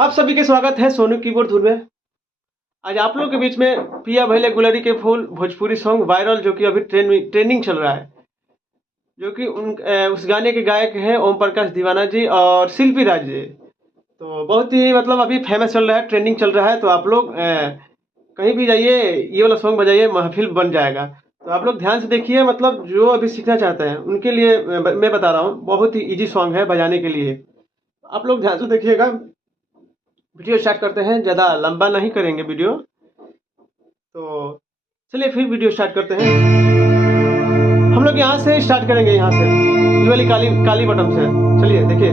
आप सभी के स्वागत है सोनू कीबोर्ड धुन में। आज आप लोगों के बीच में पिया भैले गुलरी के फूल भोजपुरी सॉन्ग वायरल, जो कि अभी ट्रेंडिंग चल रहा है, जो कि उस गाने के गायक हैं ओम प्रकाश दीवाना जी और शिल्पी राज जी। तो बहुत ही मतलब अभी फेमस चल रहा है, ट्रेंडिंग चल रहा है। तो आप लोग कहीं भी जाइए, ये वाला सॉन्ग बजाइए, महफिल बन जाएगा। तो आप लोग ध्यान से देखिए, मतलब जो अभी सीखना चाहते हैं उनके लिए मैं बता रहा हूँ, बहुत ही इजी सॉन्ग है बजाने के लिए। आप लोग ध्यान से देखिएगा। वीडियो स्टार्ट करते हैं, ज़्यादा लंबा नहीं करेंगे वीडियो। तो चलिए फिर वीडियो स्टार्ट करते हैं। हम लोग यहाँ से स्टार्ट करेंगे, यहाँ से ये वाली काली काली बटन से। चलिए देखिए।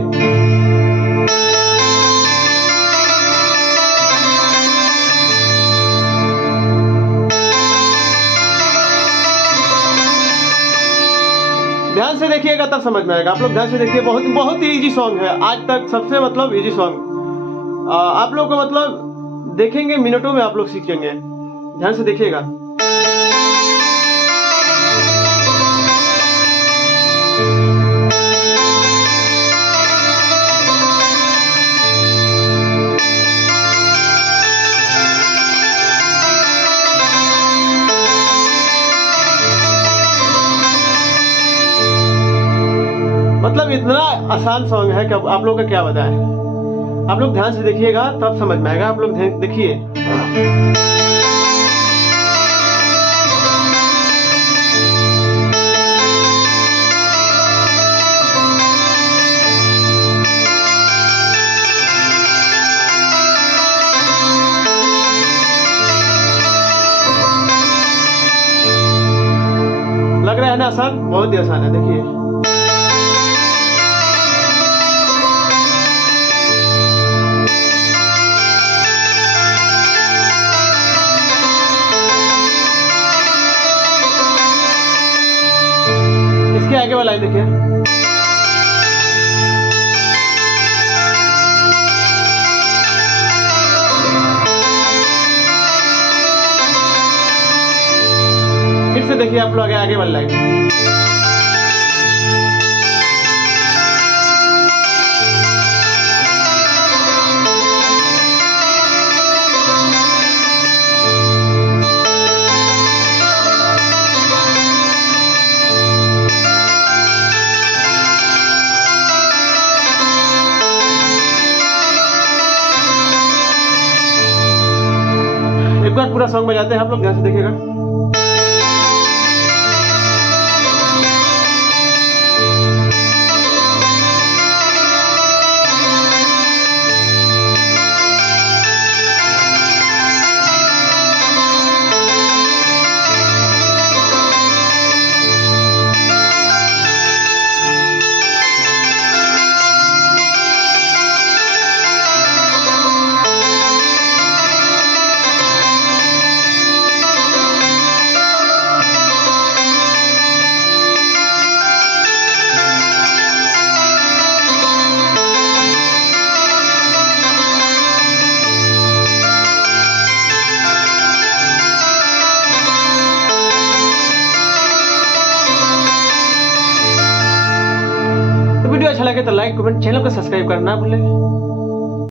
ध्यान से देखिएगा तब समझ में आएगा। आप लोग ध्यान से देखिए, बहुत बहुत ही इजी सॉन्ग है, आज तक सबसे मतलब इजी सॉन्ग। आप लोग को मतलब देखेंगे मिनटों में आप लोग सीखेंगे। ध्यान से देखिएगा। मतलब इतना आसान सॉन्ग है कि आप लोग का क्या बताएं। आप लोग ध्यान से देखिएगा तब समझ में आएगा। आप लोग देखिए। लग रहा है ना आसान? बहुत ही आसान है, देखिए। इसके आगे वाला लाइन देखिए। फिर से देखिए आप लोग आगे वाला लाइन। एक बार पूरा सॉन्ग बजाते हैं, आप लोग ध्यान से देखिएगा। वीडियो अच्छा लगे तो लाइक कमेंट, चैनल को सब्सक्राइब करना ना भूलें।